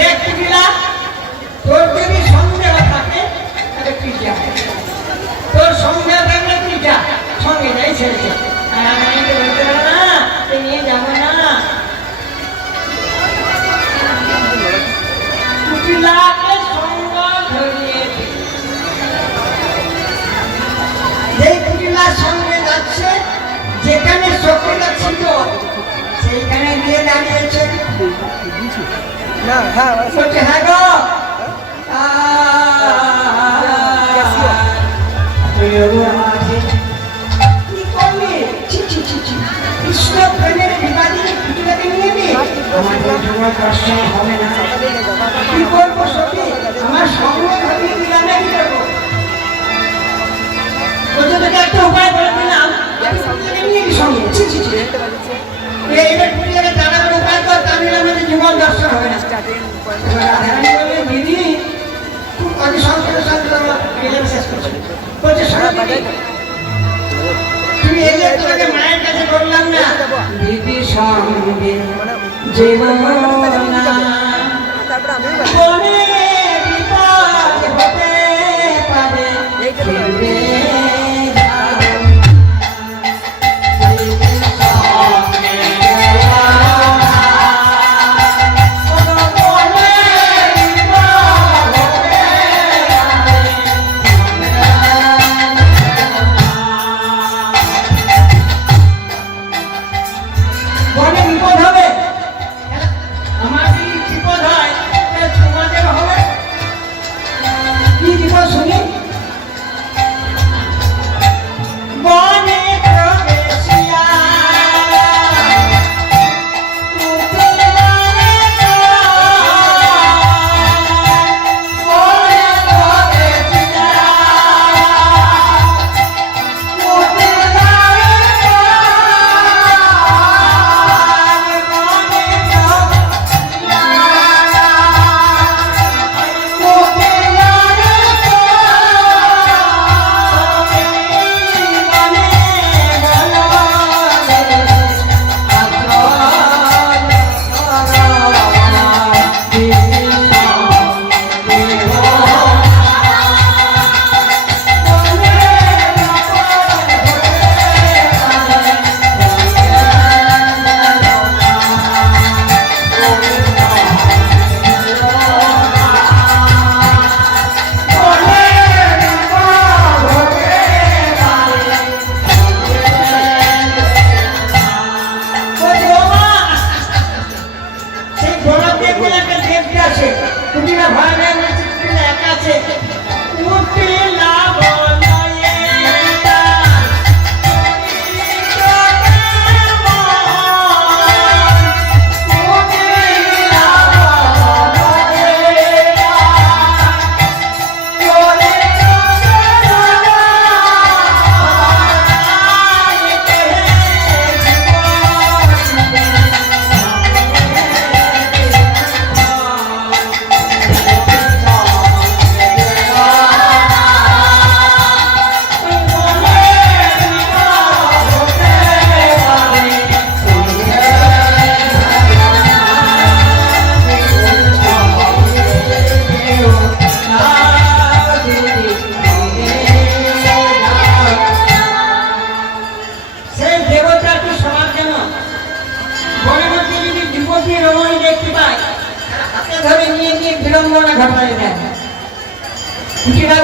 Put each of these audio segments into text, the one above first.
দেখ কুটিলা, তোর যদি সন্দেহ থাকে তাহলে তুই যা, তোর সন্দেহ থাকলে তুই যা, সঙ্গে যাই ছেড়েছে বলতে পারো না, নিয়ে যাবো না। কুটিলাকে সঙ্গ ধরিয়ে যেই কুটিলার সঙ্গে যাচ্ছে, যেখানে সকলে ছিল সেইখানে গিয়ে দাঁড়িয়েছে। বলছে হ্যাঁ গো, কি করলি? কৃষ্ণ প্রেমের বিবাদী কুটিলাকে নিয়ে নি, আমার কষ্ট হবে না। কি করবো সত্যি, আমার সঙ্গ ধরিয়ে দিলামে কি করবো? একটা উপায় করে দিলাম, জীবন দর্শন হবে না। দিদি খুব তুমি এই যে তোমাকে মায়ের কাছে বললাম না, দিদি সঙ্গে জীবন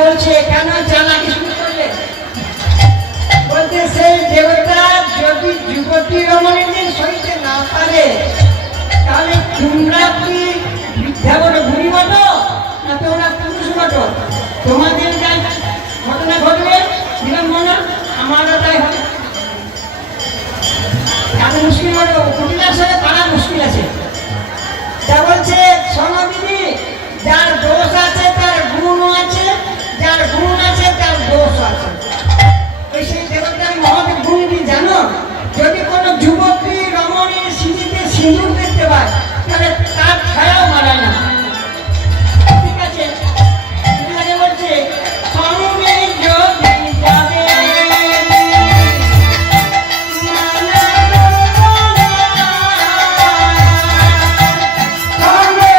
বলছে কেন চালাকি শুরু করলে? বলতে সেই দেবতা যদি যুবতী রমণীদের সইতে না পারে তাহলে তোমরা কি বৃদ্ধা বড় বুড়ি মতো না তোমরা পুরুষ মতো? তোমাদের যাই ঘটনা ঘটবে বিড়ম্বনা আমারও তাই হবে। এত মুশকিল হলো, কুটিলার সাথে পারা মুশকিল আছে। তা বলছে শোনো দিদি, যার দোষ আছে তার গুণও আছে, যার গুণ আছে তার দোষ আছে। ওই সেই দেবতার মহাদেব গুণ কি জানো? যদি কোনো যুবতী রমণীর সিঁড়িতে সিঁদুর দেখতে পায় তাহলে তার ছায়াও মারায় না। ঠিক আছে, বলছে সঙ্গে যদি যাবে সঙ্গে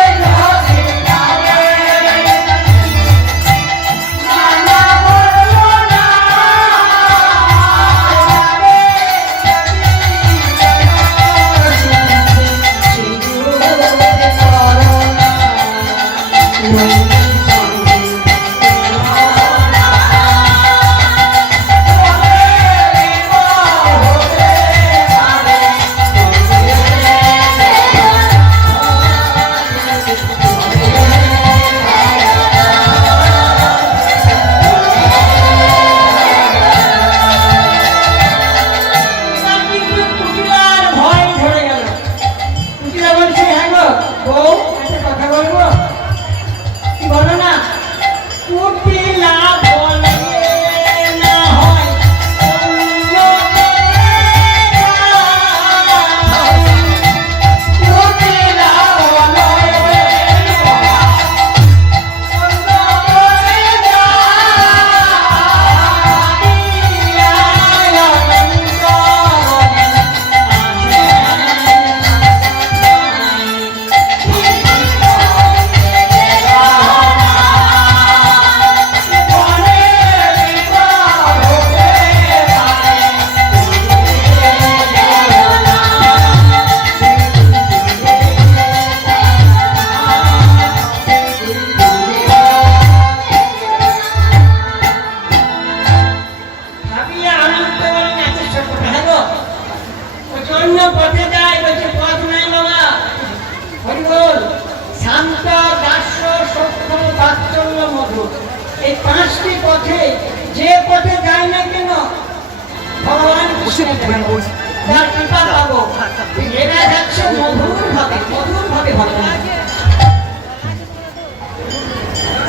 ভাববেন না।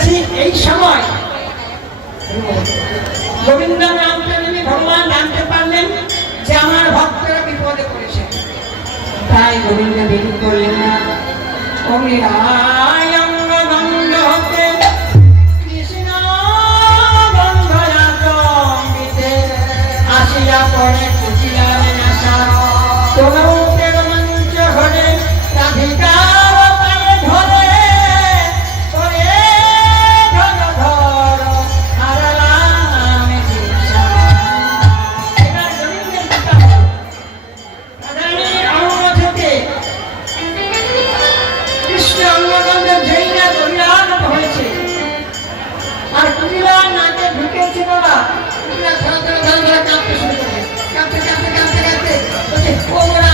ঠিক এই সময় গোবিন্দ নামটা নেমে ভগবান জানতে পারলেন যে আমার ভক্তরা বিপদে পড়েছে, তাই গোবিন্দ দেরি করলেন না। অমিরায় অঙ্গ গন্ধ হতে কৃষ্ণ গন্ধরাতম্বিতে আসিয়া পড়ে কুচিলার নেশা, তনুতের মঞ্চ ঘরে রাধিকার পায়ে ধরে করে ধর ধর হারালাম দিশা। এবার গোবিন্দের পিতা রাধারানীর অঙ্গ থেকে কৃষ্ণ অঙ্গগন্ধের জৈনা গভীরাগত হয়েছে, আর কুটিলার নাকে ঢুকেছিল না। কুটিলা ধরা ধরা ধরা ধরা কাঁপতে শুরু করে, কাঁপতে কাঁপতে কাঁপতে কাঁপতে বলছে, ও মোরা